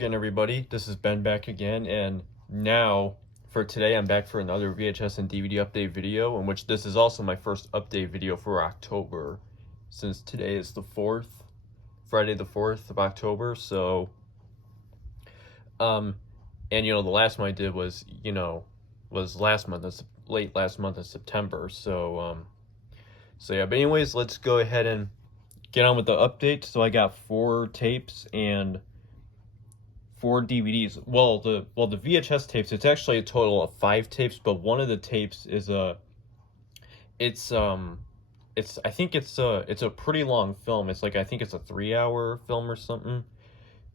again, everybody. This is Ben back again, and now for today I'm back for another VHS and DVD update video, in which this is also my first update video for October, since today is the 4th, Friday the 4th of October. So and the last one I did was last month, it's late last month in September. So yeah, but anyways, let's go ahead and get on with the update. So I got 4 tapes and 4 DVDs. Well, the VHS tapes, it's actually a total of 5 tapes, but one of the tapes is I think it's a pretty long film. It's like, I think it's a 3-hour film or something.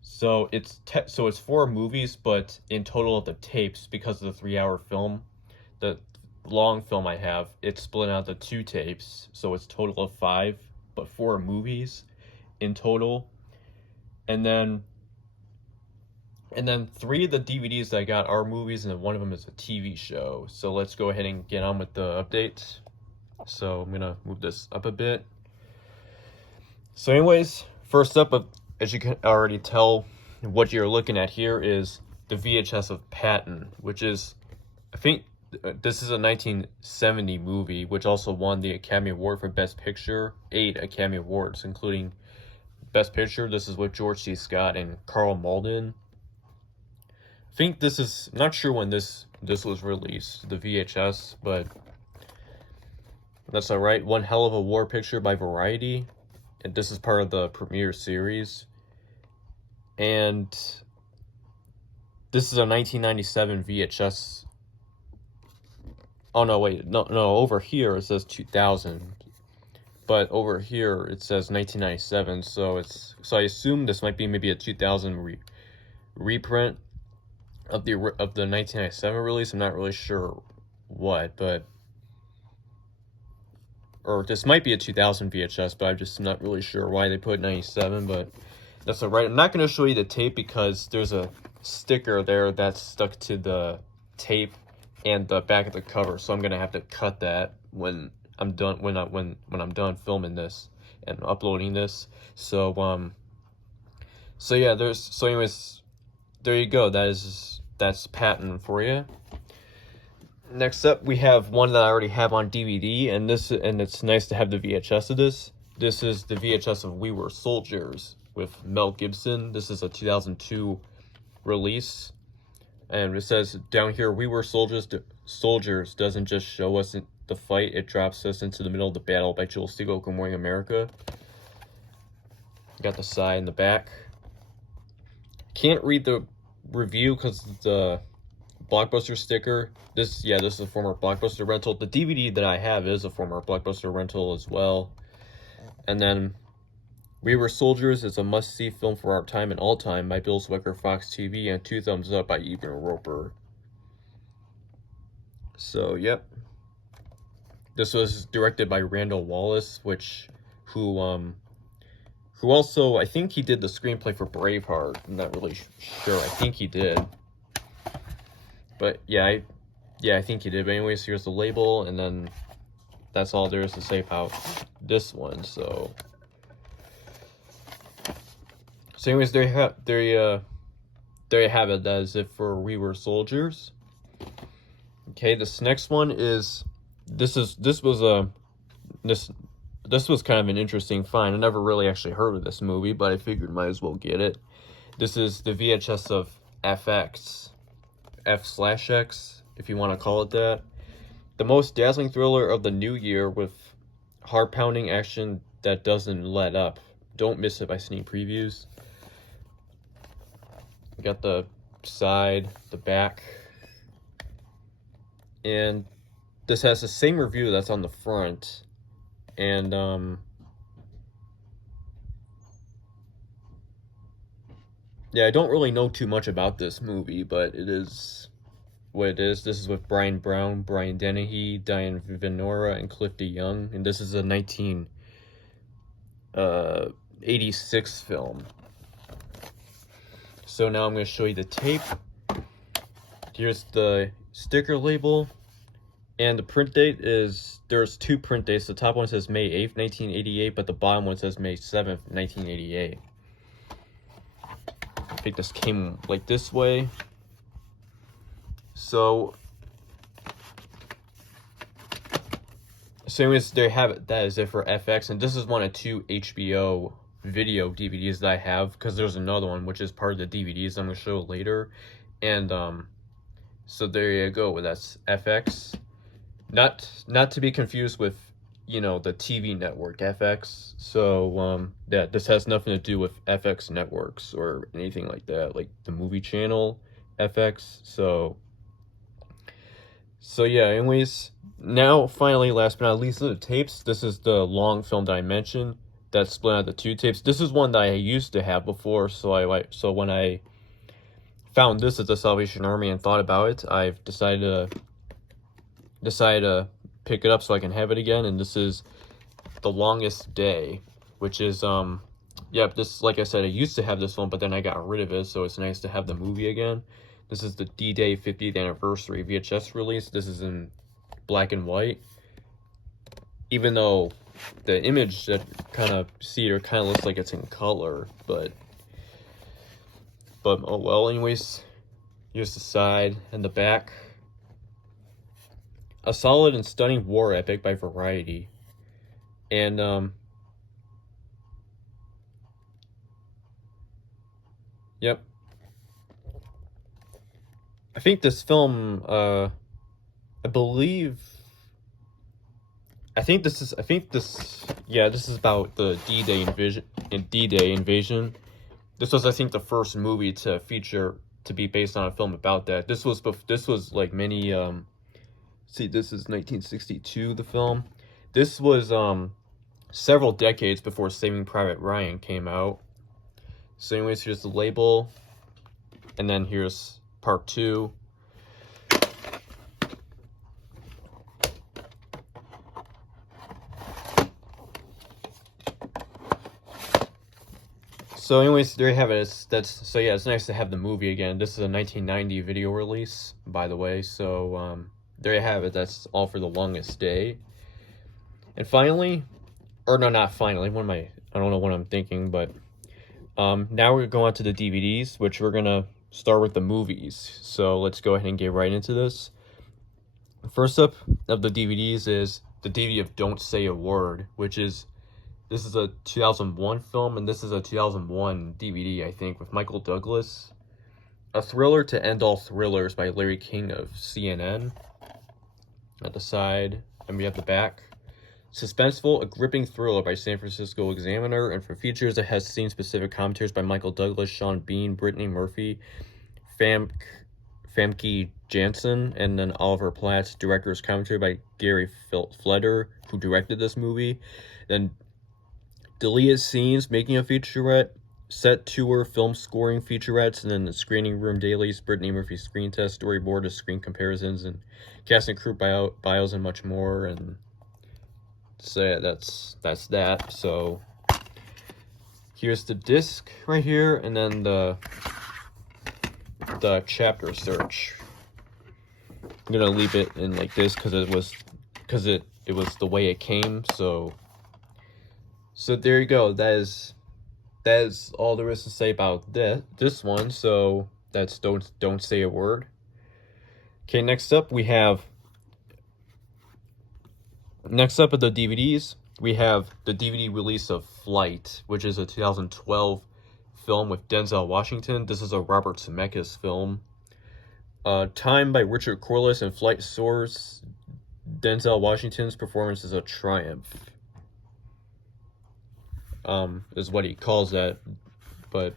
So it's 4 movies, but in total of the tapes, because of the 3-hour film, the long film I have, it's split out to 2 tapes, so it's total of 5, but 4 movies in total. And then 3 of the DVDs that I got are movies, and then one of them is a TV show. So let's go ahead and get on with the update. So I'm gonna move this up a bit. So anyways, first up, as you can already tell, what you're looking at here is the VHS of Patton, which is, I think this is a 1970 movie, which also won the Academy Award for Best Picture, 8 Academy Awards, including Best Picture. This is with George C. Scott and Carl Malden. I think this is, I'm not sure when this was released, the VHS, but that's alright. One hell of a war picture by Variety, and this is part of the premiere series. And this is a 1997 VHS. Oh no, wait, no, over here it says 2000, but over here it says 1997. So I assume this might be maybe a 2000 reprint of the 1997 release. I'm not really sure what, or this might be a 2000 VHS, but I'm just not really sure why they put 97, but that's alright. I'm not going to show you the tape because there's a sticker there that's stuck to the tape and the back of the cover, so I'm going to have to cut that when I'm done, when I'm done filming this and uploading this. So yeah, anyways, there you go. That's Patton for you. Next up, we have one that I already have on DVD, and it's nice to have the VHS of this. This is the VHS of We Were Soldiers with Mel Gibson. This is a 2002 release, and it says down here, "We Were Soldiers doesn't just show us the fight; it drops us into the middle of the battle." By Joel Siegel. Good Morning America. Got the side and the back. Can't read the review because the Blockbuster sticker. This is a former Blockbuster rental. The DVD that I have is a former Blockbuster rental as well. And then We Were Soldiers is a must-see film for our time and all time by Bill Zwicker, Fox TV, and 2 thumbs up by Eben Roper. So, yep. This was directed by Randall Wallace, who also, I think he did the screenplay for Braveheart. I'm not really sure. I think he did. But yeah, I think he did. But anyways, here's the label, and then that's all there is to say about this one. So anyways, there you have it. That is it for We Were Soldiers. Okay, this next one is this was kind of an interesting find. I never really actually heard of this movie, but I figured might as well get it. This is the VHS of FX, F/X, if you want to call it that. The most dazzling thriller of the new year with heart-pounding action that doesn't let up. Don't miss it by sneak previews. You got the side, the back, and this has the same review that's on the front. And yeah, I don't really know too much about this movie, but it is what it is. This is with Brian Brown, Brian Dennehy, Diane Venora, and Cliff DeYoung, and this is a 1986 film. So now I'm going to show you the tape. Here's the sticker label. And the print date is, there's 2 print dates. The top one says May 8th, 1988, but the bottom one says May 7th, 1988. think this came like this way. So anyways, there you have it. That is it for FX, and this is one of 2 HBO video DVDs that I have, because there's another one which is part of the DVDs I'm going to show later. And so there you go. That's FX. Not to be confused with, you know, the TV network FX. So yeah, this has nothing to do with FX networks or anything like that, like the movie channel FX. So yeah, anyways, now finally, last but not least, the tapes. This is the long film that I mentioned that's split out the 2 tapes. This is one that I used to have before, so when I found this at the Salvation Army and thought about it, I've decided to pick it up so I can have it again. And this is The Longest Day, which is yeah, this, like I said, I used to have this one, but then I got rid of it, so it's nice to have the movie again. This is the D-Day 50th anniversary VHS release. This is in black and white, even though the image that kind of looks like it's in color, but oh well. Anyways, here's the side and the back. A solid and stunning war epic by Variety. And yep, I think this film, I think this is about the D-Day invasion. This was, I think, the first movie to be based on a film about that. This was like many, see, this is 1962, the film. This was several decades before Saving Private Ryan came out. So anyways, here's the label, and then here's part 2. So anyways, there you have it. So yeah, it's nice to have the movie again. This is a 1990 video release, by the way. So there you have it. That's all for The Longest Day. And finally, or no, not finally. I don't know what I'm thinking, but now we're going to go on to the DVDs, which we're gonna start with the movies. So let's go ahead and get right into this. First up of the DVDs is the DVD of Don't Say a Word, this is a 2001 film, and this is a 2001 DVD, I think, with Michael Douglas. A thriller to end all thrillers by Larry King of CNN. At the side, and we have the back. Suspenseful, a gripping thriller by San Francisco Examiner, and for features it has scene-specific commentaries by Michael Douglas, Sean Bean, Brittany Murphy, Famke Janssen, and then Oliver Platt's director's commentary by Gary Fleder, who directed this movie. Then deleted scenes, making a featurette, set tour, film scoring featurettes, and then the screening room dailies, Brittany Murphy screen test, storyboard to screen comparisons, and cast and crew bios, and much more. And so yeah, that's that. So here's the disc right here, and then the chapter search. I'm gonna leave it in like this because it was the way it came. So there you go. That is all there is to say about this one. So that's Don't Say a Word. Okay, next up at the DVDs, we have the DVD release of Flight, which is a 2012 film with Denzel Washington. This is a Robert Zemeckis film. Time by Richard Corliss, and Flight soars Denzel Washington's performance is a triumph. Is what he calls that, but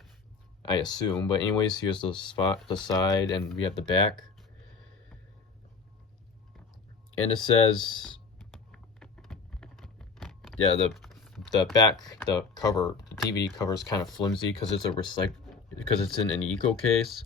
I assume. But anyways, here's the side, and we have the back. And it says, yeah, the back, the cover, the DVD cover is kind of flimsy because it's in an eco case.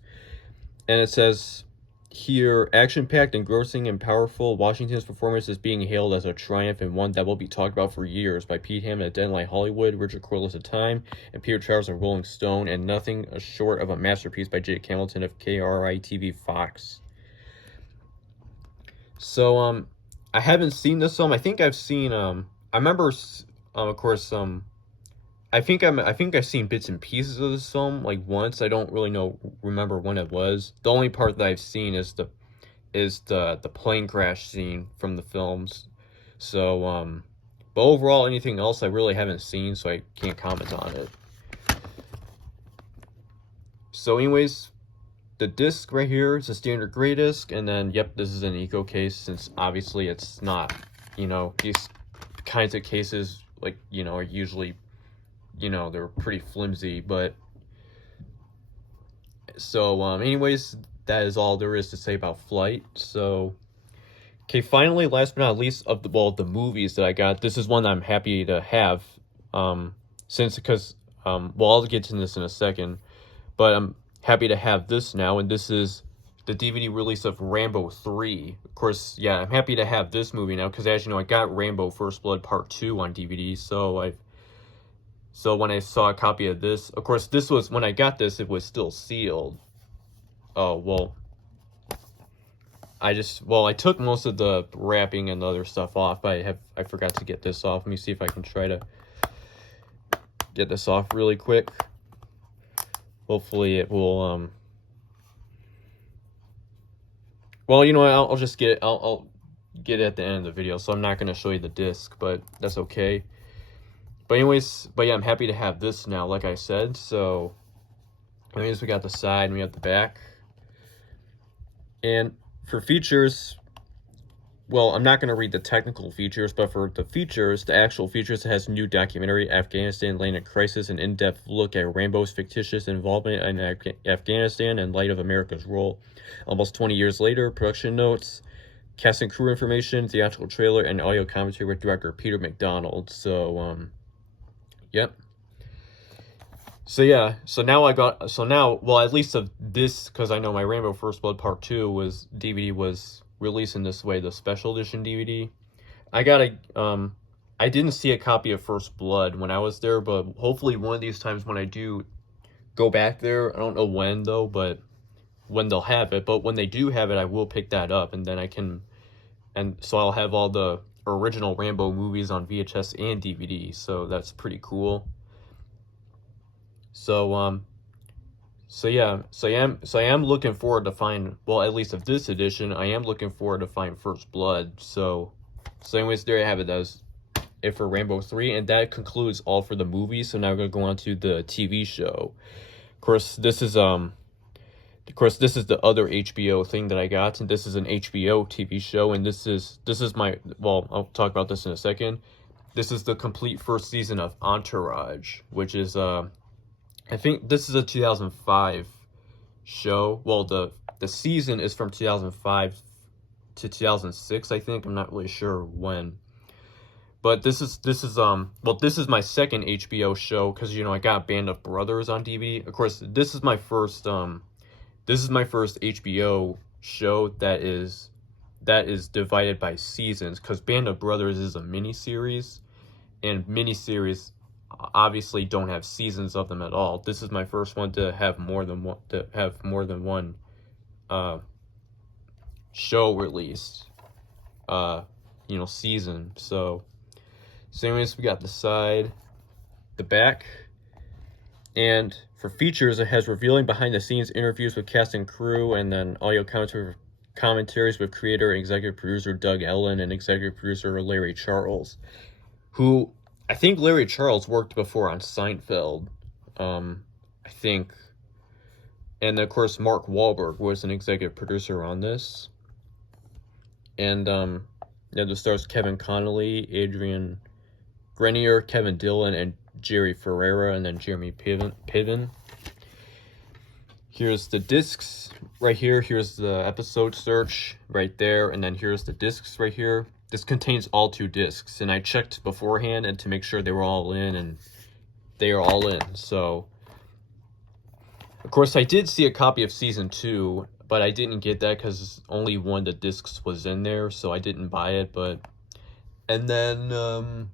And it says here, action-packed, engrossing, and powerful, Washington's performance is being hailed as a triumph and one that will be talked about for years by Pete Hammond at Deadline Hollywood, Richard Corliss of Time, and Peter Travers of Rolling Stone, and nothing short of a masterpiece by Jake Hamilton of KRI-TV Fox. So, I haven't seen this film. I think I've seen, I remember, of course, I think I've seen bits and pieces of this film like once. I don't really remember when it was. The only part that I've seen is the plane crash scene from the films. So but overall anything else I really haven't seen, so I can't comment on it. So anyways, the disc right here is a standard gray disc, and then yep, this is an eco case, since obviously it's not, these kinds of cases, like, are usually, they're pretty flimsy. But so anyways, that is all there is to say about Flight. So okay, finally, last but not least, of the movies that I got, this is one I'm happy to have, because I'll get to this in a second, but I'm happy to have this now, and this is the DVD release of Rambo 3. Of course, yeah, I'm happy to have this movie now, because as you know, I got Rambo First Blood Part 2 on DVD, so when I saw a copy of this, of course, this was, when I got this, it was still sealed. Oh, well, I took most of the wrapping and the other stuff off, but I forgot to get this off. Let me see if I can try to get this off really quick. Hopefully it will, well, you know what, I'll just get it, I'll get it at the end of the video, so I'm not going to show you the disc, but that's okay. But anyways, yeah, I'm happy to have this now, like I said. So anyways, we got the side and we got the back. And for features, well, I'm not going to read the technical features, but for the features, the actual features, it has new documentary, Afghanistan Land Crisis, an in-depth look at Rambo's fictitious involvement in Afghanistan in light of America's role. Almost 20 years later, production notes, cast and crew information, theatrical trailer, and audio commentary with director Peter McDonald. So, yep. So yeah, well, at least of this, because I know my Rambo First Blood Part 2 DVD was released in this way, the special edition DVD. I didn't see a copy of First Blood when I was there, but hopefully one of these times when I do go back there, I don't know when though, but when they'll have it, but when they do have it, I will pick that up, and then so I'll have all the original Rambo movies on VHS and DVD, so that's pretty cool. So I am looking forward to find, well, at least of this edition, I am looking forward to find First Blood. So anyways, there you have it. That's it for Rambo 3, and that concludes all for the movie. So now we're gonna go on to the TV show. Of course, this is the other HBO thing that I got, and this is an HBO TV show, and this is my, well, I'll talk about this in a second. This is the complete first season of Entourage, which is I think this is a 2005 show. Well, the season is from 2005 to 2006, I think. I'm not really sure when. But this is my second HBO show, because I got Band of Brothers on DVD. Of course, this is my first HBO show that is divided by seasons, because Band of Brothers is a miniseries, and miniseries obviously don't have seasons of them at all. This is my first one to have more than one show released, season. So anyways, we got the side, the back, and for features, it has revealing behind the scenes interviews with cast and crew, and then audio commentaries with creator and executive producer Doug Ellen and executive producer Larry Charles, who I think Larry Charles worked before on Seinfeld, I think. And of course, Mark Wahlberg was an executive producer on this. And the stars Kevin Connolly, Adrian Grenier, Kevin Dillon, and Jerry Ferrera, and then Jeremy Piven. Here's the discs right here. Here's the episode search right there, and then here's the discs right here. This contains all 2 discs, and I checked beforehand and to make sure they were all in, and they are all in. So, of course, I did see a copy of season 2, but I didn't get that because only one of the discs was in there, so I didn't buy it. And then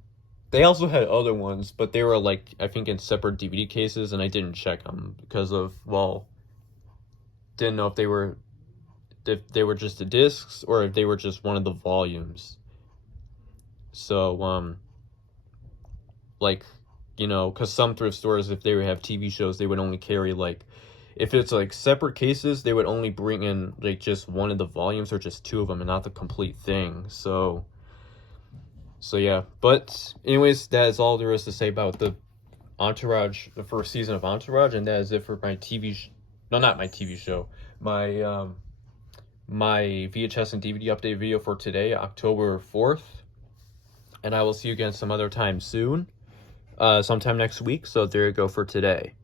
they also had other ones, but they were like, I think, in separate DVD cases, and I didn't check them because of, well, didn't know if they were just the discs or if they were just one of the volumes. So, you know, because some thrift stores, if they would have TV shows, they would only carry, like, if it's, like, separate cases, they would only bring in, like, just one of the volumes or just two of them and not the complete thing. So yeah. But anyways, that is all there is to say about the Entourage, the first season of Entourage, and that is it for my no, not my TV show, my my VHS and DVD update video for today, October 4th. And I will see you again some other time soon, sometime next week. So there you go for today.